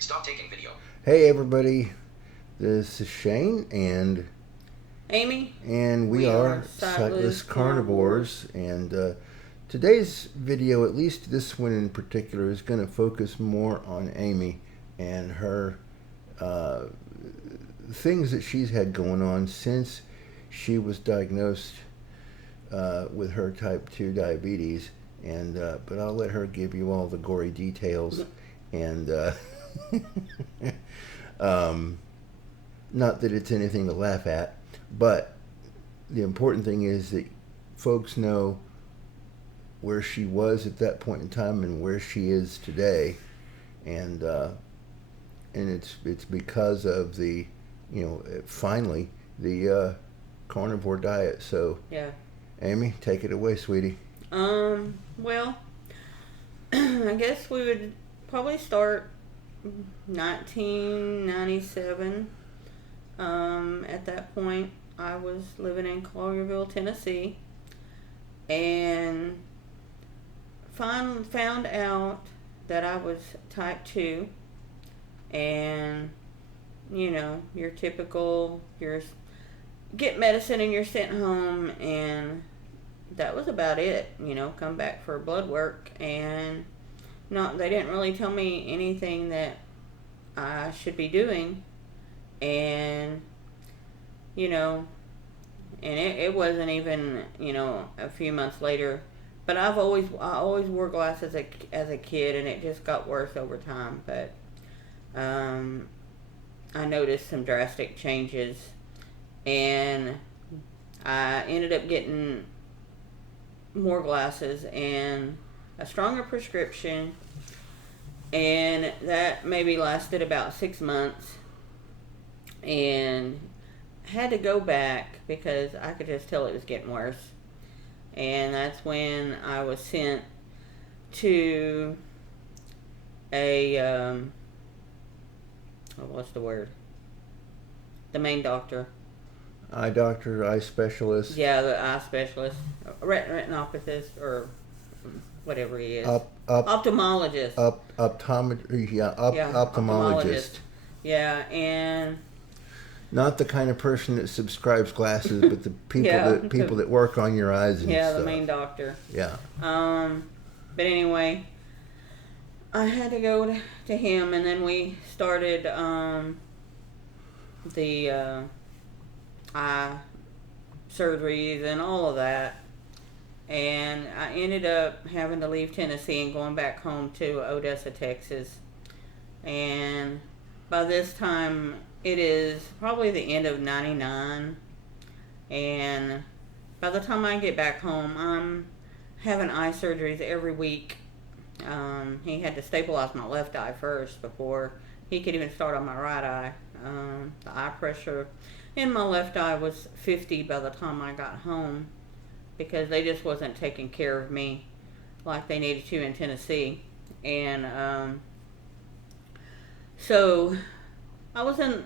Stop taking video. Hey everybody, this is Shane and Amy, we are Sightless Carnivores, and today's video, at least this one in particular, is going to focus more on Amy and her things that she's had going on since she was diagnosed with her type 2 diabetes, and but I'll let her give you all the gory details and not that it's anything to laugh at, but the important thing is that folks know where she was at that point in time and where she is today, and it's because of the, finally the carnivore diet. So yeah. Amy, take it away, sweetie. Well, I guess we would probably start 1997. At that point, I was living in Collierville, Tennessee, and found out that I was type 2, and, your typical, get medicine and you're sent home, and that was about it. Come back for blood work, and they didn't really tell me anything that I should be doing, and it wasn't even a few months later. But I always wore glasses as a kid, and it just got worse over time. But I noticed some drastic changes, and I ended up getting more glasses and a stronger prescription, and that maybe lasted about 6 months, and had to go back because I could just tell it was getting worse. And that's when I was sent to a what's the word? The main doctor. Eye doctor, eye specialist. Yeah, the eye specialist, retinopatist, or whatever he is. Ophthalmologist. Ophthalmologist. Yeah, and not the kind of person that subscribes glasses, but the people that work on your eyes and stuff. The main doctor. Yeah. But anyway, I had to go to him, and then we started the eye surgeries and all of that. And I ended up having to leave Tennessee and going back home to Odessa, Texas. And by this time, it is probably the end of 99. And by the time I get back home, I'm having eye surgeries every week. He had to stabilize my left eye first before he could even start on my right eye. The eye pressure in my left eye was 50 by the time I got home, because they just wasn't taking care of me like they needed to in Tennessee. And so I was having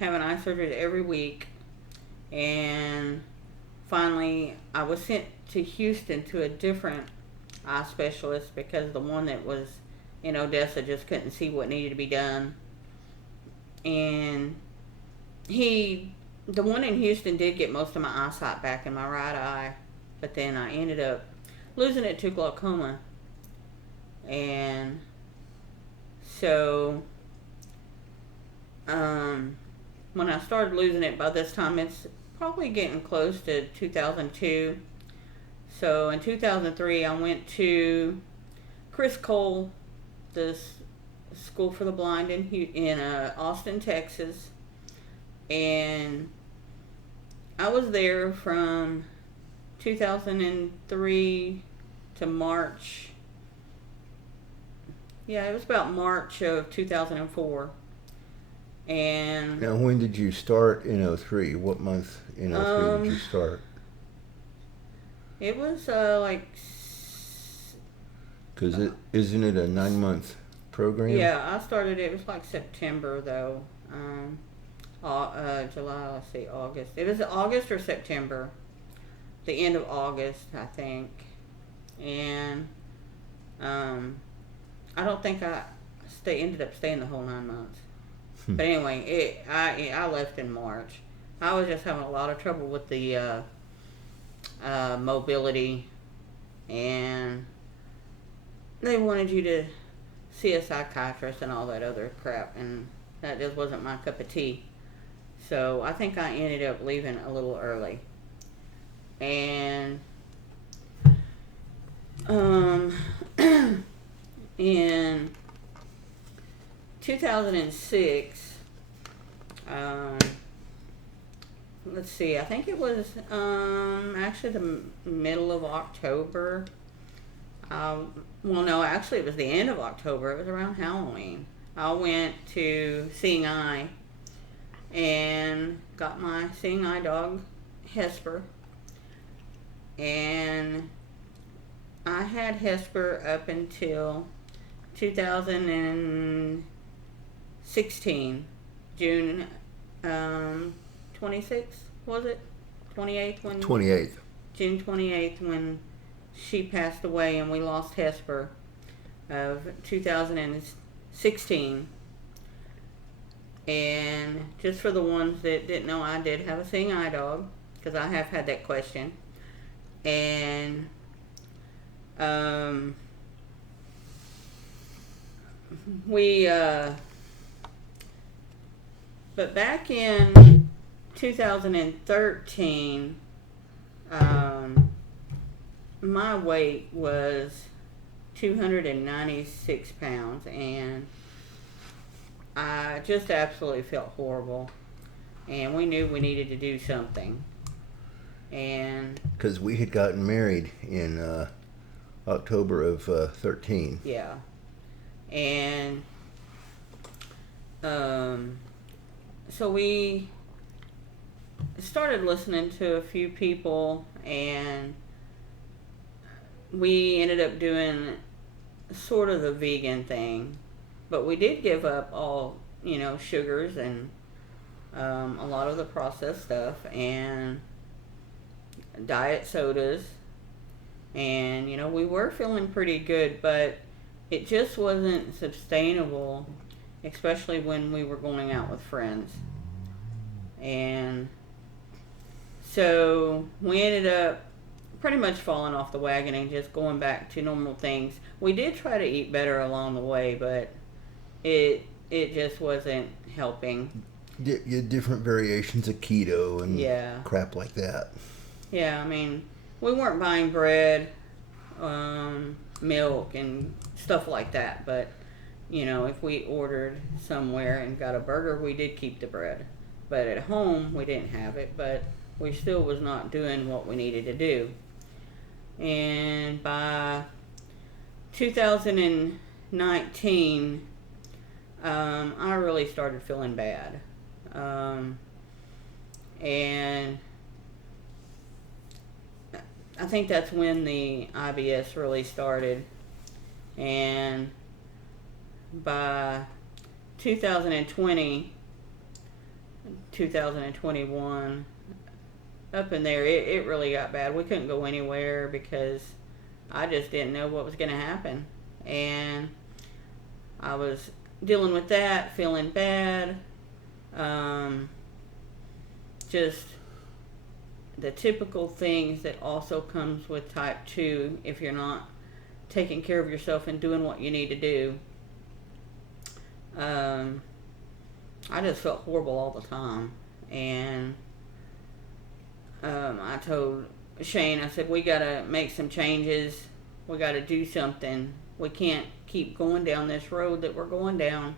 eye surgery every week, and finally I was sent to Houston to a different eye specialist because the one that was in Odessa just couldn't see what needed to be done. And the one in Houston did get most of my eyesight back in my right eye, but then I ended up losing it to glaucoma. And so when I started losing it, by this time it's probably getting close to 2002. So in 2003, I went to Chris Cole, this school for the blind in Austin, Texas, and I was there from 2003 to March. Yeah, it was about March of 2004. And now, when did you start in 03? What month in 03 did you start? It was because isn't it a 9-month program? Yeah, I started. It was like September though. July. Let's see, August. It was August or September. The end of August, I think. And I don't think I ended up staying the whole 9 months. But anyway, I left in March. I was just having a lot of trouble with the mobility, and they wanted you to see a psychiatrist and all that other crap, and that just wasn't my cup of tea. So I think I ended up leaving a little early. And in 2006, let's see, I think it was actually the middle of October. Well, no, actually it was the end of October. It was around Halloween. I went to Seeing Eye and got my Seeing Eye dog, Hesper. And I had Hesper up until 2016, June 26th, was it? 28th? 28th. June 28th when she passed away, and we lost Hesper of 2016. And just for the ones that didn't know, I did have a Seeing Eye dog, because I have had that question. And but back in 2013, my weight was 296 pounds, and I just absolutely felt horrible, and we knew we needed to do something. And because we had gotten married in October of 13. Yeah. And so we started listening to a few people, and we ended up doing sort of the vegan thing, but we did give up all, sugars and a lot of the processed stuff and diet sodas. And, we were feeling pretty good, but it just wasn't sustainable, especially when we were going out with friends. And so we ended up pretty much falling off the wagon and just going back to normal things. We did try to eat better along the way, but it just wasn't helping. Different variations of keto and crap like that. Yeah, we weren't buying bread, milk, and stuff like that. But, if we ordered somewhere and got a burger, we did keep the bread. But at home, we didn't have it. But we still was not doing what we needed to do. And by 2019, I really started feeling bad. And I think that's when the IBS really started. And by 2020, 2021, up in there, it really got bad. We couldn't go anywhere because I just didn't know what was going to happen. And I was dealing with that, feeling bad. Just the typical things that also comes with type 2 if you're not taking care of yourself and doing what you need to do. I just felt horrible all the time. And I told Shane, I said, we got to make some changes. We got to do something. We can't keep going down this road that we're going down.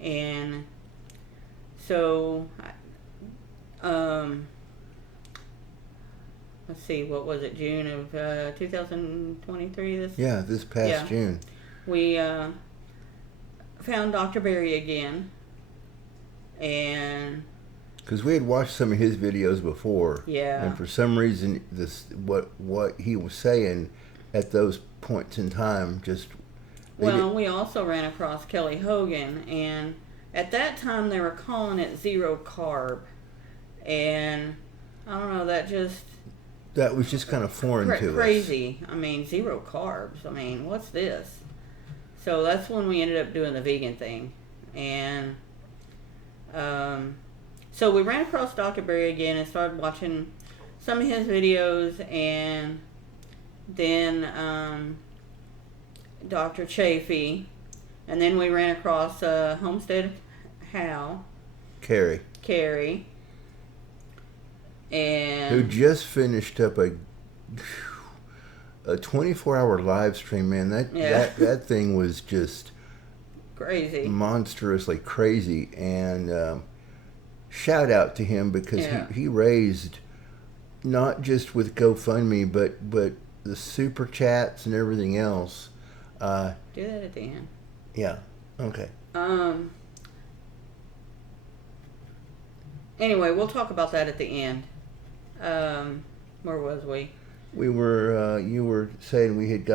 And so, let's see, what was it, June of 2023? This past June. We found Dr. Berry again. And because we had watched some of his videos before, and for some reason, what he was saying at those points in time just. Well, we also ran across Kelly Hogan, and at that time they were calling it zero carb, and I don't know, that was just kind of foreign to us. Crazy. Zero carbs. What's this? So that's when we ended up doing the vegan thing. And so we ran across Dr. Berry again and started watching some of his videos, and then Dr. Chafee, and then we ran across Homestead Hal, Carrie, and who just finished up a 24-hour live stream. Man, that thing was just crazy, monstrously crazy. And shout out to him, because he raised, not just with GoFundMe, but the super chats and everything else. Do that at the end. Yeah. Okay. Anyway, we'll talk about that at the end. Where was we? We were. You were saying we had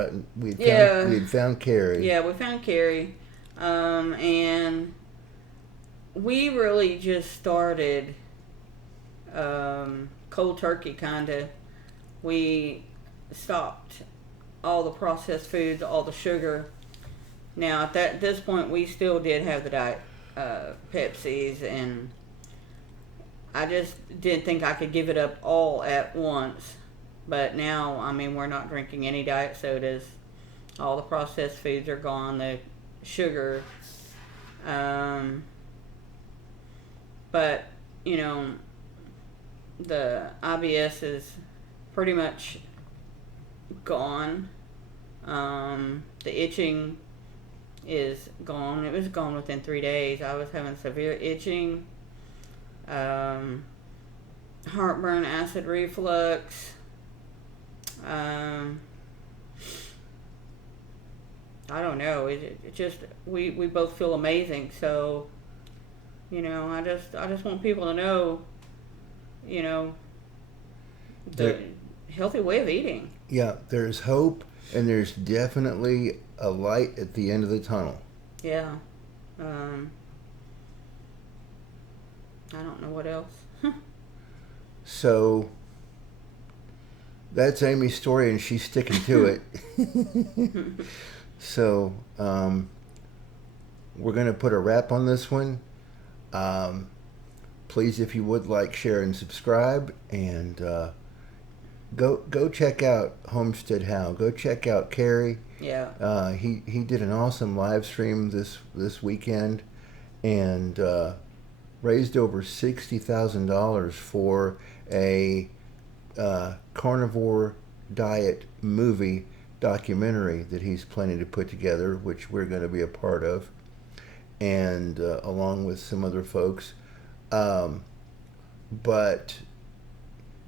found Carrie. Yeah, we found Carrie, and we really just started cold turkey, kind of. We stopped all the processed foods, all the sugar. Now, at this point, we still did have the diet Pepsis, and I just didn't think I could give it up all at once. But now, I mean, we're not drinking any diet sodas. All the processed foods are gone, the sugar. But, you know, the IBS is pretty much gone. The itching is gone. It was gone within 3 days. I was having severe itching, heartburn, acid reflux. I don't know. It just we both feel amazing. So, you know, I just want people to know, you know, the healthy way of eating. Yeah, there's hope, and there's definitely a light at the end of the tunnel. Yeah. I don't know what else. So that's Amy's story, and she's sticking to it. So we're going to put a wrap on this one. Please, if you would, like, share, and subscribe, and go check out Homestead Hal. Go check out Carrie. Yeah. He did an awesome live stream this weekend, and raised over $60,000 for a carnivore diet movie documentary that he's planning to put together, which we're going to be a part of, and along with some other folks. But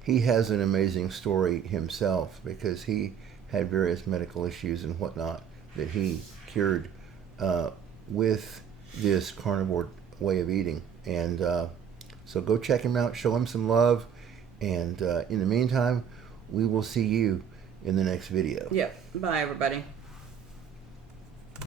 he has an amazing story himself, because he had various medical issues and whatnot that he cured with this carnivore way of eating. And so go check him out, show him some love, and in the meantime, we will see you in the next video. Yep. Bye, everybody.